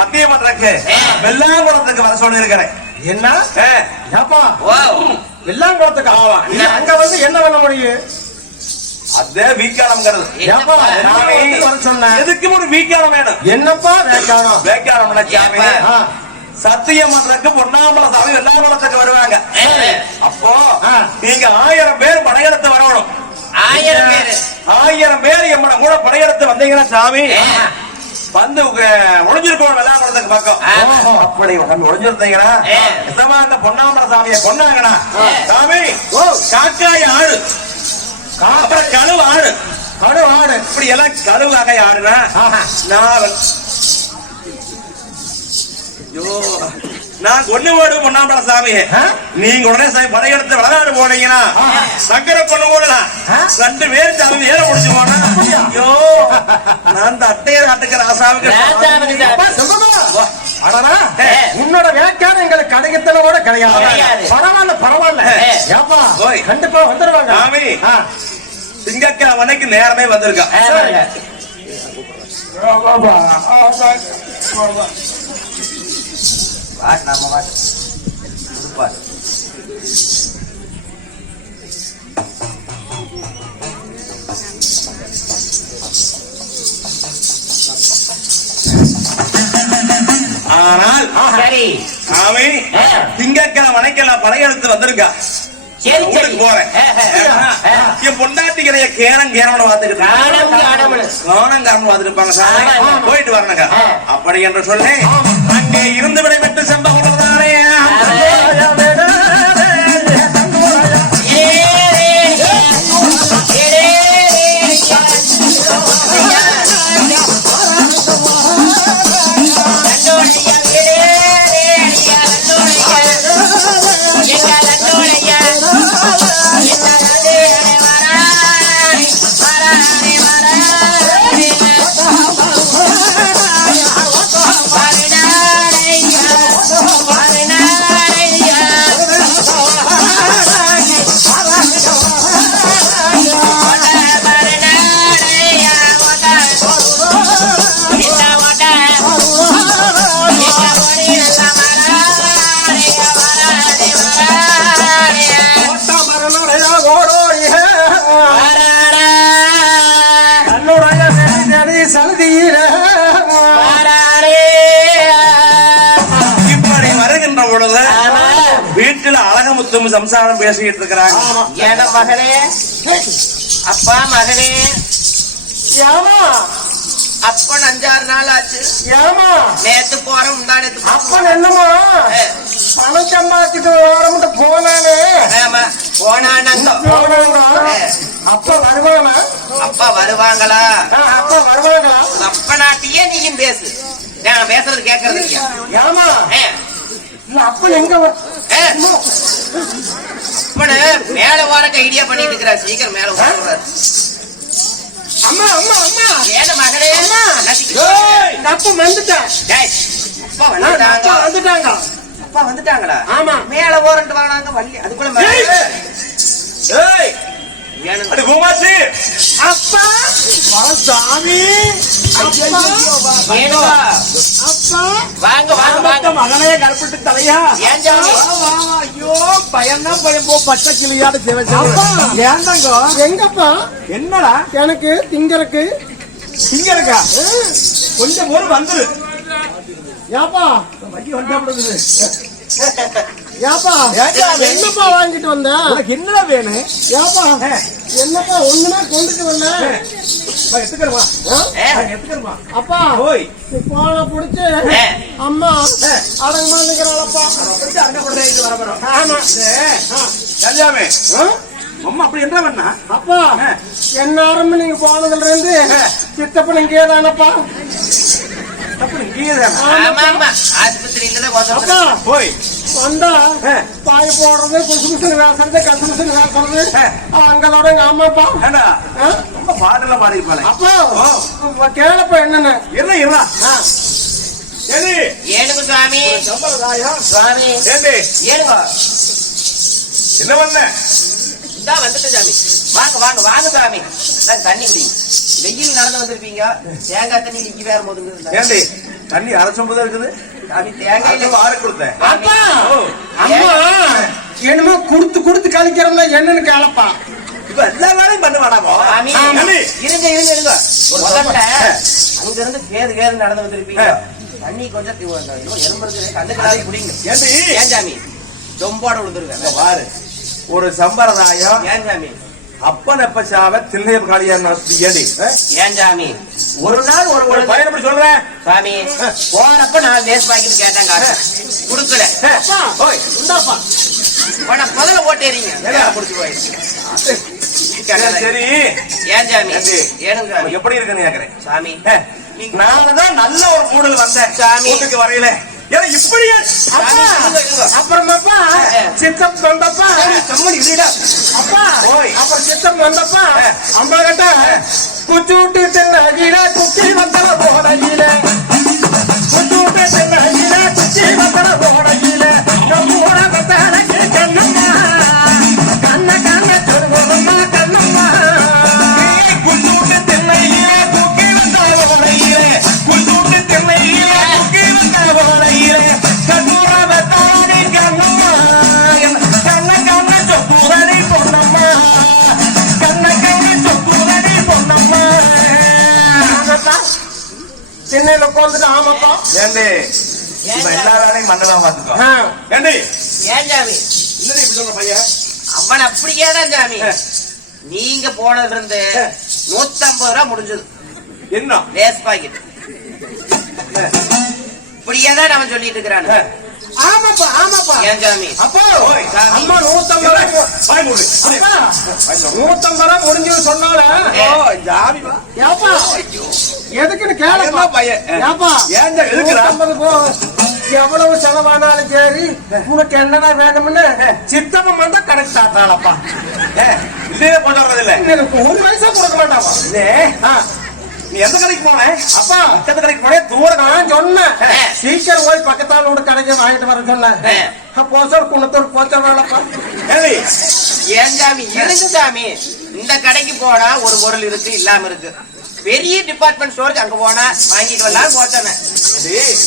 சத்தியம் பண்றதுக்கு வெள்ளாங்குளத்துக்கு வர சொல்லி இருக்கிறேன். என்ன ஏப்பா வெள்ளாங்குளத்துக்கு அங்க வந்து என்ன பண்ண முடியும்? அதே வீக்கானம்ங்கிறது. எதுக்கு ஒரு வீக்கானம் வேணும்? என்னப்பா வேக்கானம்? வேக்கானம் சத்தியம் பண்றதுக்கு பொன்னாம்பல சாமி வெள்ளாங்குளத்துக்கு வருவாங்க. அப்போ நீங்க 1000 பேர் படையெடுத்து வரணும். 1000 பேர் எம்மட கூட படையெடுத்து வந்தீங்கன்னா சாமி வந்து ஒளிஞ்சிருக்கோம் வெள்ளாங்குளத்துக்கு பக்கம். அப்படி ஒளிஞ்சிருந்தீங்கன்னா இந்த பொன்னாம்பல சாமியை கொண்டாங்கன்னா சாமி காக்காய் ஆடு அப்புறம் கழுவு ஆடு இப்படி எல்லாம் கழுவு வகை ஆடுனா நான் கொண்டு போடுவேன் பொன்னாம்பல சாமி. நீங்க உடனே படையெடுத்து விளையாடு போனீங்கன்னா சக்கரை கொண்டு போடலாம். 2 பேர் சாமி ஏற முடிச்சு போனா ஐயோ நான் அந்த அட்டையை காட்டுக்கிற ஆசாவுக்கு உன்னோட வேக்கான எங்களுக்கு கடைகத்தல கூட கிடையாது. பரவாயில்ல ஏப்பா கண்டிப்பா வந்துருவாங்க சாமி. திங்கட்கிழமைக்கு நேரமே வந்திருக்கா. ஆனால் சாமி திங்கட்கிழமைக்கு நான் படையெடுத்து வந்திருக்கா. ஊருக்கு போறேன். என் பொண்டாட்டிக்கிறைய கேரம் பார்த்துக்கிட்டு சாமி போயிட்டு வரணுங்க. அப்படி என்று சொல்லி அங்கே இருந்து விடைபெற்று செம்ப கொடுத்தாரே வீட்டுல அழகமுத்தும் சம்சாரம் பேசிட்டு இருக்கிறாங்க. மகனே அப்பா மகனே அப்பன் 5-6 நாள் ஆச்சு. நேத்து போறோம் முந்தானத்து அப்பன் என்னமா பணம் சம்பாதிச்சுட்டு போனானே அப்பா வருவானா? அப்பா வருவாங்களா? அப்பா வருவாங்களா? அப்ப நாட்டியே நீயும் பேசு. நான் பேசுறது கேட்கறது ஏமா அப்பன் எங்க மேல வாரக்க ஐடியா பண்ணிட்டு இருக்கிற சீக்கிரம் மேல வாங்க. அம்மா அம்மா அம்மா ஏன மகளே அப்பா வந்துட்டான். வந்துட்டாங்க. அப்பா வந்துட்டாங்களா? ஆமா மேல ஓரண்டு வாங்க வள்ளி அதுக்குள்ள அப்பா சாமி வாங்க வாங்க வாங்க மகனே கருப்பிட்டு தலையா ஐயோ பயம்தான் பயம் போ பச்சை கிளியாடு ஏந்தாங்க எங்கப்பா என்னடா எனக்கு திங்கறக்கா கொஞ்சம் ஒரு வந்துரு ஏப்பா வண்டி வந்தாப்படுது ஏப்பா என்னப்பா வாங்கிட்டு வந்த என்னடா வேணும் ஏப்பா என்னப்பா ஒண்ணுமே கொண்டுட்டு வரல எடுத்துக்கிறமா அப்பா போன புடிச்சு அம்மா அடங்கமா நிக்கிறாளப்பா ஆமா கல்யாணமே அம்மா அப்படி என்ன பண்ணா அப்பா என்ன ஆரம்பி நீங்க போனதுல இருந்து சித்தப்ப நீங்க ஏதானப்பா போய் வந்தா பாய் போடுறது குசு குசுன்னு வேசுறது கசு குசுன்னு வேசுறது அங்களோட எங்க அம்மாப்பா பாடல பாடிருப்பாங்க அப்போ கேளப்பா என்னன்னு என்ன ஏனுங்க சுவாமி சுவாமி ஏனுங்க என்ன பண்ண வந்துட்டு சாமி வாங்க வாங்க வாங்க சாமி தண்ணி குடிங்க வெயில் நடந்து வந்திருப்பீங்க தேங்காய் தண்ணி இங்க வேற போதுங்க ஏண்டி தண்ணி அரைச்சம்புதான் இருக்குது சாமி தேங்காய் ஆறு கொடுத்தேன் அப்பா ஓ, அம்மா என்னமோ குடுத்து கழிக்கிறோம்னா என்னன்னு கேளப்பா. இப்ப எல்லா வேலையும் பண்ண வேணாமோ சாமி ஏண்டி? இருங்க முதல்ல அங்க இருந்து கேது நடந்து வந்திருப்பீங்க தண்ணி கொஞ்சம் எறும்பு இருக்கு அந்த காலையும் குடிங்க ஏண்டி ஏன் சாமி ரொம்போட விழுந்துருக்க பாரு ஒரு சம்பிரதாயம் ஏன் சாமி அப்பன் எப்ப சாவ திண்ணைய காளியார் ஏண்டி ஏன் சாமி ஒரு நாள் ஒரு ஒரு பொழுது பையன் எப்படி சொல்றேன் சாமி போனப்ப நான் வேஸ்ட் பாக்கிட்டு கேட்டேன் காசு குடுக்கல அப்பா ஓய் இந்தாப்பா. போன முதல்ல ஓட்டேறீங்க முடிச்சு போய் சரி ஏன் சாமி ஏண்டி? ஏனுங்க சாமி எப்படி இருக்குன்னு கேக்குறேன் சாமி நான்தான் நல்ல ஒரு மூடல் வந்தேன் சாமி. வீட்டுக்கு வரையில ஏன்னா இப்படியே அப்பா அப்புறமாப்பா சித்தம் வந்தப்பா கம்மன் இல்லடா அப்பா ஓய். அப்புறம் சித்தம் வந்தப்பா அம்மா கிட்ட குச்சி விட்டு தின்னகில குச்சி வந்தன போடகில குச்சி விட்டு தின்னகில குச்சி வந்தன போடகில நம்மூட வந்தனக்கு கண்ணம்மா கண்ண சொல்லுமா கண்ணம்மா குண்டூட்டு தென்னையிலே குக்கி வந்த வரையிலே குண்டூட்டு தென்னையிலே குக்கி வந்த வரையிலே கண்ணூர வந்தானே கண்ணம்மா கண்ண சொப்புதடி பொன்னம்மா கண்ண சொப்புதடி பொன்னம்மா சென்னையில உட்காந்துட்டு ஆமாப்பா. ஏண்டி இப்ப எல்லா வேலையும் பண்ணலாம் பாத்துக்கோ ஆ. ஏண்டி ஏன் சாமி இல்லடி இப்படி சொல்ற பையன் அவன் அப்படியே தான் சாமி நீங்க போனதுல இருந்து 150 ரூபா முடிஞ்சது என்ன லேஸ் பாக்கெட் இப்படியே தான் அவன் சொல்லிட்டு இருக்கிறான் ஆமாப்பா ஏன் சாமி அப்பா ஓய். அம்மா 150 ரூபாய் பாய் மூடு அப்பா 150 ரூபாய் முடிஞ்சு சொன்னால ஓ ஜாமி வா ஏப்பா எதுக்குன்னு கேளப்பா என்ன பையன்? ஏப்பா ஏன்டா இழுக்குறா? 150 போ எவ்வளவு செலவானாலும் சரி உனக்கு என்னடா வேணும்னு சித்தப்பம் வந்தா கணக்கு சாட்டாளப்பா. இல்லையே கொண்டு வர்றதில்ல எனக்கு ஒரு பைசா கொடுக்க மாட்டாப்பா. ஆ, நீ எந்த கடைக்கு போன அப்பா எந்த கடைக்கு போனே தூரம் நான் சொன்னேன் சீக்கிரம் போய் பக்கத்தால ஒரு கடைக்கு வாங்கிட்டு வர சொன்னேன். போச்சோர் குணத்தூர் போச்ச வேலைப்பா. ஏண்டி ஏன் சாமி இருங்க சாமி இந்த கடைக்கு போனா ஒரு பொருள் இருக்கு இல்லாம இருக்கு பெரிய டிபார்ட்மெண்ட் ஸ்டோருக்கு அங்க போனா வாங்கிட்டு வரலாம் போட்டானே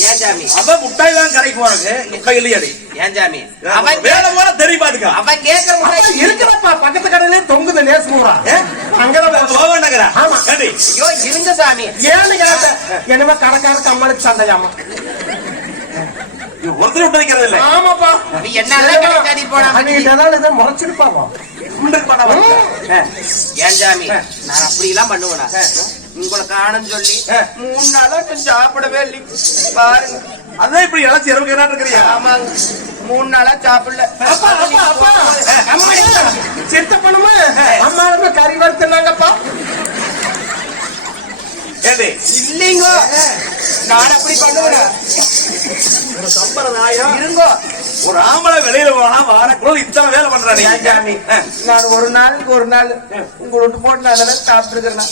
ஏன் சாமி அவன் முட்டாய் தான் கடைக்கு போறதுக்கு முட்டாய் இல்லையாடி ஏன் சாமி அவன் வேலை போல தெரியும் பாத்துக்கா அவன் கேட்கிற அப்பா, முன்னாடி இருக்கிறப்பா பக்கத்து கடையிலே தொங்குது நேசு பூரா. அங்கதான் போக நகரா ஆமா. ஏண்டி ஐயோ இருங்க சாமி ஏன்னு கேட்டேன். என்னமே கடைக்காரருக்கு அம்மனுக்கு சண்டையாமா. ஒருத்தர் விட்டு வைக்கிறது இல்ல ஆமாப்பா நீ என்னெல்லாம் கிடைக்காது போனா அன்னைக்கு ஏதாவது இதை முறைச்சிருப்பாவா. முண்டுக்கு பண்ண ஏன் சாமி நான் அப்படி எல்லாம் பண்ணுவேனா உங்களை காணும் சொல்லி 3 நாளா சாப்பிடவே இல்லை பாருங்க அதான் இப்படி இழைச்சி இருபது இருக்கிறியா ஆமாங்க 3 நாளா சாப்பிடல அப்பா அப்பா அப்பா அம்மா சித்தப்பனுமா அம்மா கறி வறுத்துனாங்கப்பா. ஏண்டி இல்லைங்க நான் அப்படி பண்ணுவேன் ஒரு சம்பிரதாயம் இருங்கோ ஒரு ஆம்பளை வெளியில போனா வாரக்குள்ள இத்தனை வேலை பண்றானே ஏன் சாமி நான் ஒரு நாள் உங்க விட்டு போட்டு நான் அதெல்லாம் சாப்பிட்டுருக்கிறேன்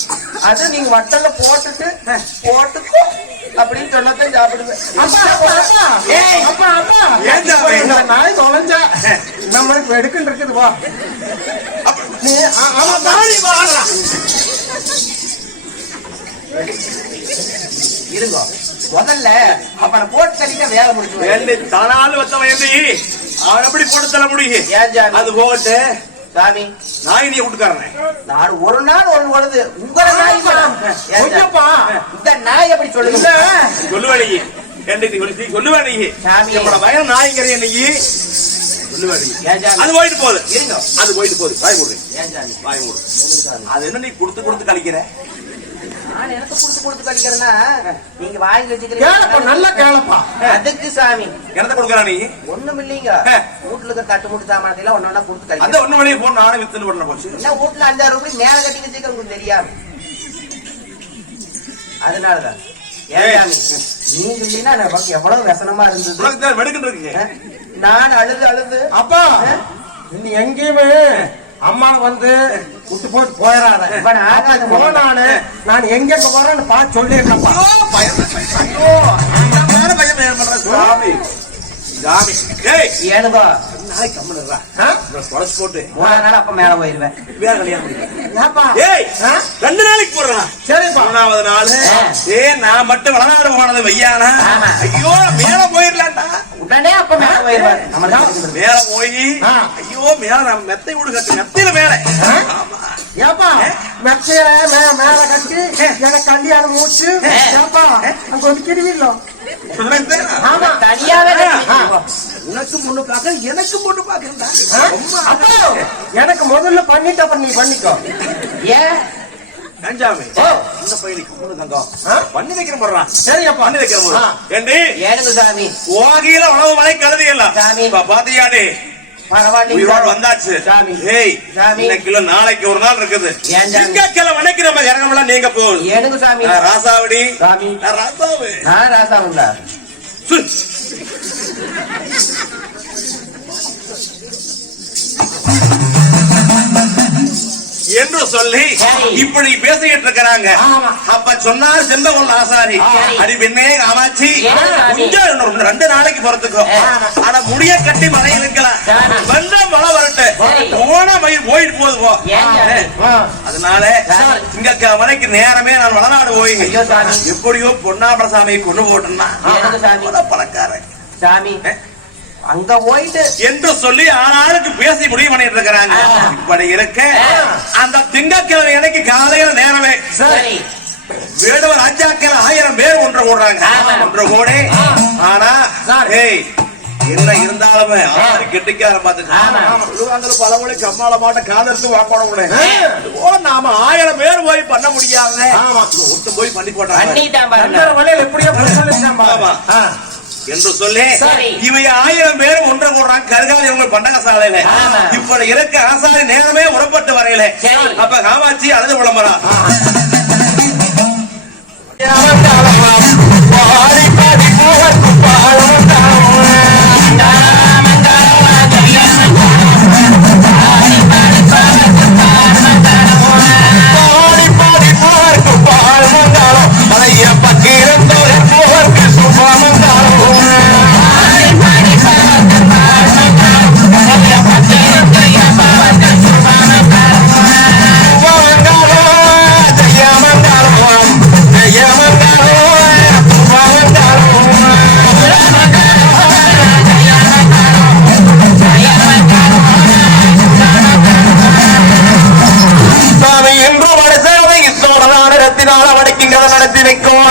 அது நீங்க வட்டல்ல போட்டுக்கோ அப்படின்னு சொன்னதான் சாப்பிடுவேன் அப்பா அப்பா அப்பா ஏய். அப்பா அப்பா ஏன் சாமி? இந்த நாய் தொலைஞ்சா நம்ம இப்ப எடுக்குன்னு இருக்குது வா. நீ ஆமா தாடி வாங்கலாம் இருங்கோ முதல்ல அவனை போட்டு தள்ளிட்டா வேலை முடிச்சு ஏண்டி தனால் வத்தவன் ஏண்டி அவன் எப்படி போட்டு தர முடியும் ஏன் சாமி அது போட்டு சாமி நாய் நீ விட்டுக்காரனே நான் ஒரு நாள் ஒன்று பொழுது உங்கள நாய் கொஞ்சப்பா இந்த நாய் எப்படி சொல்லுங்க சொல்லுவாடி ஏண்டி நீ சொல்லுவா நீ சாமி. நம்மள பயம் நாய்ங்கிறிய நீ சொல்லுவா நீ ஏன் சாமி அது போயிட்டு போகுது இருங்க அது போயிட்டு போகுது வாய் மூடு ஏன் சாமி வாய் மூடு அது என்ன நீ கொடுத்து கழிக்கிற நான் எனக்கு கொடுத்து கழிக்கிறேன்னா நீங்க வாங்கி கேளப்பா வச்சுக்கிறீங்க நல்லா கேளப்பா. அதுக்கு சாமி என்னத்த கொடுக்கறா நீ ஒண்ணும் இல்லைங்க வீட்டுல இருக்க தட்டு முட்டு சாமானத்தையும் ஒன்னொன்னா கொடுத்து அந்த கழிக்கிறேன் ஒண்ணு வழியே போன நானும் வித்துன்னு பண்ண போச்சு என்ன வீட்டுல 5000 ரூபாய் மேல கட்டி வச்சுக்க உங்களுக்கு தெரியாது அதனாலதான் ஏன் சாமி நீங்க இல்லைன்னா எனக்கு எவ்வளவு व्यसனமா இருந்தது உனக்கு தான் வெடுக்குன்னு இருக்கு நான் அழுது அப்பா நீ எங்கேயுமே அம்மா வந்து விட்டு போட்டு போயிடாத. இவன் ஆகாத போனானு நான் எங்க போறேன்னு பார்த்து சொல்லிருக்கப்பா. ஐயோ பயம் ஏற்படுற சாமி சாமி டேய் ஏனுபா நாளைக்கு கம்முனுறா தொலைச்சு போட்டு 3 நாள் அப்ப மேல போயிருவேன். வேற கல்யாணம் பண்ணிக்க. ஏப்பா ஏய் 2 நாளைக்கு போடுறா. சரிப்பா 3வது நாள் நான் மட்டும் வளநாடு போனது வையானா ஆமா. ஐயோ மேல போயிடலாம்டா. உடனே அப்ப மேல போயிருவேன். மேல போய் ஐயோ மேல நம்ம மெத்தை வீடு கட்டு மெத்தையில மேல ஆமா. ஏப்பா மெத்தையில மேல கட்டி எனக்கு கல்யாணம் மூச்சு ஏப்பா அங்க ஒதுக்கிடுவீங்களோ? ஆமா தனியாவே உனக்கு பொண்ணு பார்க்க எனக்கு பொண்ணு பார்க்கறா. அப்போ எனக்கு முதல்ல பண்ணிட்டு அப்புறம் நீ பண்ணிக்கோ. ஏன் கஞ்சாமி இந்த பையனுக்கு பொண்ணு தங்கம் பண்ணி வைக்கிற போடுறான். சரியப்பா பண்ணி வைக்கிற போது ஏண்டி ஏனுங்க சாமி ஓகியில உணவு மலை கழுதியெல்லாம் சாமி. பாத்தியாடி பரவாயில்ல உயிரோடு வந்தாச்சு. சாமி. ஏய் சாமி. இன்னைக்கு நாளைக்கு ஒரு நாள் இருக்குது. ஏன் சாமி? திங்கட்கிழமை அன்னைக்கு நம்ம இறங்கலாம். நீங்க போகுது ஏனுங்க சாமி ராசாவடி சாமி ராசாவு ராசா உண்டா என்று சொல்லி இப்படி பேசிக்கிட்டு இருக்கிறாங்க. அப்ப சொன்னார் செந்தகொள்ள ஆசாரி அடி பெண்ணே காமாட்சி கொஞ்சம் 2 நாளைக்கு போறதுக்கும் ஆனா முடிய கட்டி மழை இருக்கலாம் வந்த மழை வரட்டு போன மயில் போயிட்டு போகுது போ. அதனால திங்கட்கிழமைக்கு நேரமே நான் வளநாடு போயிங்க எப்படியோ பொன்னாபர சாமியை கொண்டு போட்டோம்னா பணக்காரன் சாமி அங்க போயிட்டு என்று சொல்லி ஆளாளுக்கு பேசி முடிவு பண்ணிட்டு இருக்கிறாங்க. இப்படி இருக்க அந்த திங்கட்கிழமை அன்னைக்கு காலையில நேரமே சரி வேடுவர் ராஜாக்கள் 1000 பேர் ஒன்று கூடுறாங்க. ஒன்று கூடி ஆனா ஏய் என்ன இருந்தாலுமே கெட்டிக்கார பாத்துக்காங்க பழமொழிக்கு அம்மாள மாட்ட காலத்துக்கு வாக்கணும். நாம 1000 பேர் போய் பண்ண முடியாத ஒருத்தன் போய் பண்ணி போட்டாங்க எப்படியோ என்று சொல்லி இவை 1000 பேர் ஒன்று கூடுறாங்க கருகாலி உங்க பண்டக சாலையில. இப்படி இருக்க ஆசாரி நேரமே உறப்பட்டு வரையில அப்ப காமாட்சி அழுது விளம்பரா நடத்தி வைக்கும்